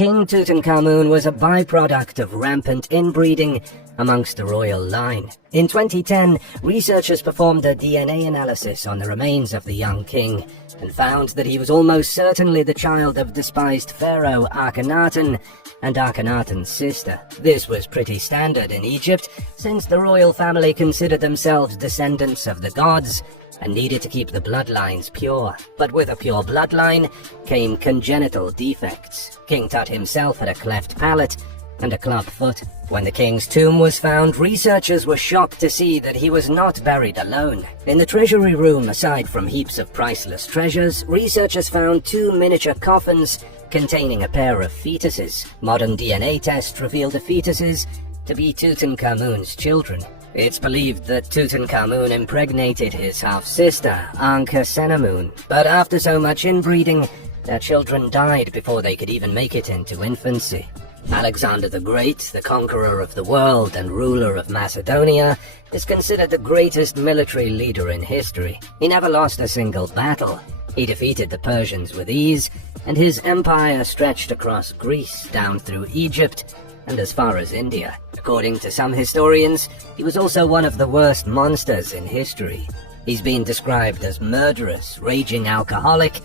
King Tutankhamun was a byproduct of rampant inbreeding amongst the royal line. In 2010, researchers performed a DNA analysis on the remains of the young king and found that he was almost certainly the child of despised pharaoh Akhenaten and Akhenaten's sister. This was pretty standard in Egypt, since the royal family considered themselves descendants of the gods and needed to keep the bloodlines pure. But with a pure bloodline came congenital defects. King Tut himself had a cleft palate and a club foot. When the king's tomb was found, researchers were shocked to see that he was not buried alone. In the treasury room, aside from heaps of priceless treasures, researchers found 2 miniature coffins containing a pair of fetuses. Modern DNA tests revealed the fetuses to be Tutankhamun's children. It's believed that Tutankhamun impregnated his half-sister, Ankhesenamun, but after so much inbreeding, their children died before they could even make it into infancy. Alexander the Great, the conqueror of the world and ruler of Macedonia, is considered the greatest military leader in history. He never lost a single battle. He defeated the Persians with ease, and his empire stretched across Greece, down through Egypt, and as far as India. According to some historians, he was also one of the worst monsters in history. He's been described as murderous, raging alcoholic,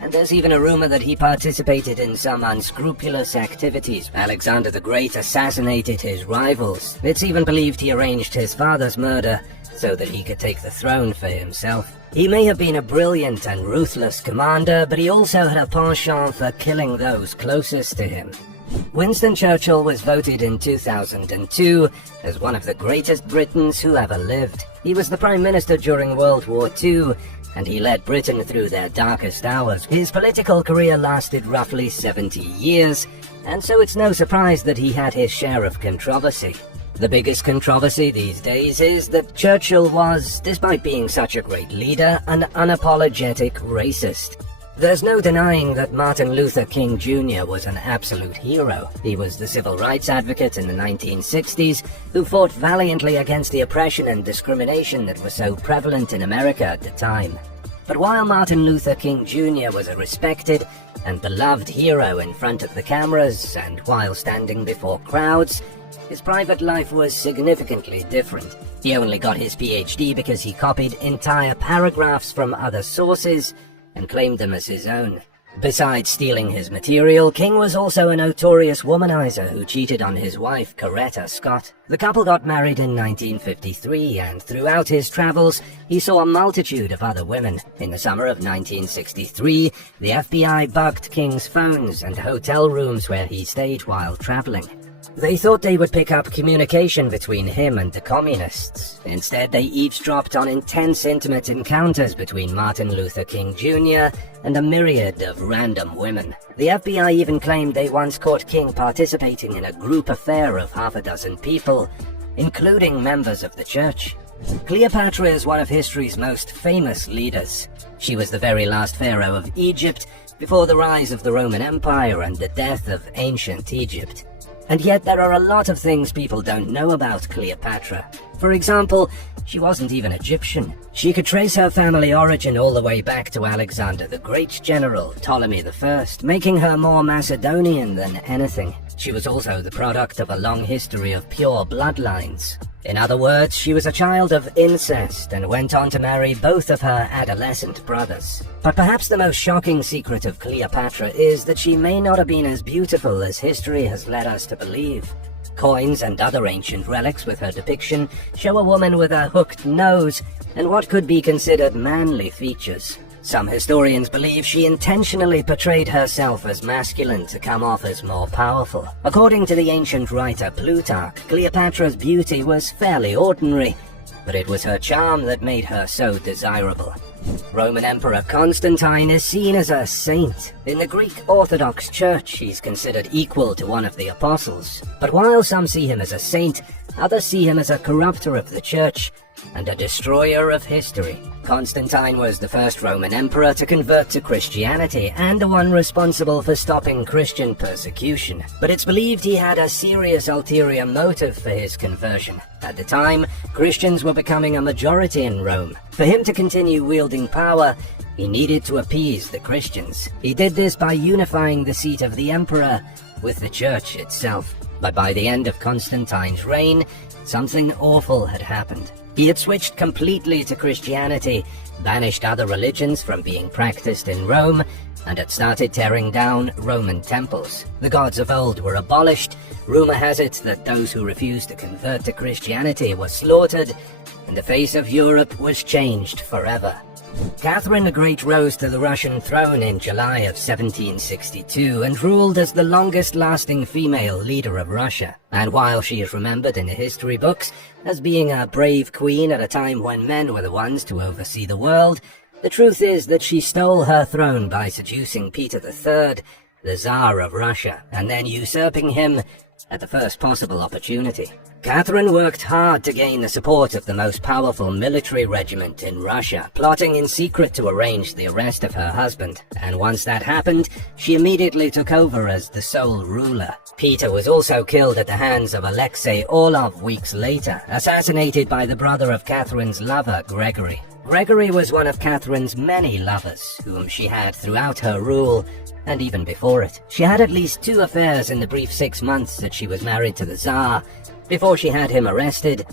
and there's even a rumor that he participated in some unscrupulous activities. Alexander the Great assassinated his rivals. It's even believed he arranged his father's murder so that he could take the throne for himself. He may have been a brilliant and ruthless commander, but he also had a penchant for killing those closest to him. Winston Churchill was voted in 2002 as one of the greatest Britons who ever lived. He was the Prime Minister during World War II, and he led Britain through their darkest hours. His political career lasted roughly 70 years, and so it's no surprise that he had his share of controversy. The biggest controversy these days is that Churchill was, despite being such a great leader, an unapologetic racist. There's no denying that Martin Luther King Jr. was an absolute hero. He was the civil rights advocate in the 1960s who fought valiantly against the oppression and discrimination that was so prevalent in America at the time. But while Martin Luther King Jr. was a respected and beloved hero in front of the cameras and while standing before crowds, his private life was significantly different. He only got his PhD because he copied entire paragraphs from other sources and claimed them as his own. Besides stealing his material, King was also a notorious womanizer who cheated on his wife, Coretta Scott. The couple got married in 1953, and throughout his travels, he saw a multitude of other women. In the summer of 1963, the FBI bugged King's phones and hotel rooms where he stayed while traveling. They thought they would pick up communication between him and the communists. Instead, they eavesdropped on intense intimate encounters between Martin Luther King Jr. and a myriad of random women. The FBI even claimed they once caught King participating in a group affair of half a dozen people, including members of the church. Cleopatra is one of history's most famous leaders. She was the very last pharaoh of Egypt before the rise of the Roman Empire and the death of ancient Egypt. And yet there are a lot of things people don't know about Cleopatra. For example, she wasn't even Egyptian. She could trace her family origin all the way back to Alexander the Great general, Ptolemy I, making her more Macedonian than anything. She was also the product of a long history of pure bloodlines. In other words, she was a child of incest and went on to marry both of her adolescent brothers. But perhaps the most shocking secret of Cleopatra is that she may not have been as beautiful as history has led us to believe. Coins and other ancient relics with her depiction show a woman with a hooked nose and what could be considered manly features. Some historians believe she intentionally portrayed herself as masculine to come off as more powerful. According to the ancient writer Plutarch, Cleopatra's beauty was fairly ordinary, but it was her charm that made her so desirable. Roman Emperor Constantine is seen as a saint. In the Greek Orthodox Church, he's considered equal to one of the apostles. But while some see him as a saint, others see him as a corrupter of the church and a destroyer of history. Constantine was the first Roman emperor to convert to Christianity and the one responsible for stopping Christian persecution. But it's believed he had a serious ulterior motive for his conversion. At the time, Christians were becoming a majority in Rome. For him to continue wielding power, he needed to appease the Christians. He did this by unifying the seat of the emperor with the church itself. But by the end of Constantine's reign, something awful had happened. He had switched completely to Christianity, banished other religions from being practiced in Rome, and had started tearing down Roman temples. The gods of old were abolished. Rumor has it that those who refused to convert to Christianity were slaughtered, and the face of Europe was changed forever. Catherine the Great rose to the Russian throne in July of 1762 and ruled as the longest-lasting female leader of Russia. And while she is remembered in the history books as being a brave queen at a time when men were the ones to oversee the world, the truth is that she stole her throne by seducing Peter III, the Tsar of Russia, and then usurping him at the first possible opportunity. Catherine worked hard to gain the support of the most powerful military regiment in Russia, plotting in secret to arrange the arrest of her husband, and once that happened, she immediately took over as the sole ruler. Peter was also killed at the hands of Alexei Orlov weeks later, assassinated by the brother of Catherine's lover, Gregory. Gregory was one of Catherine's many lovers, whom she had throughout her rule, and even before it. She had at least 2 affairs in the brief 6 months that she was married to the Tsar, before she had him arrested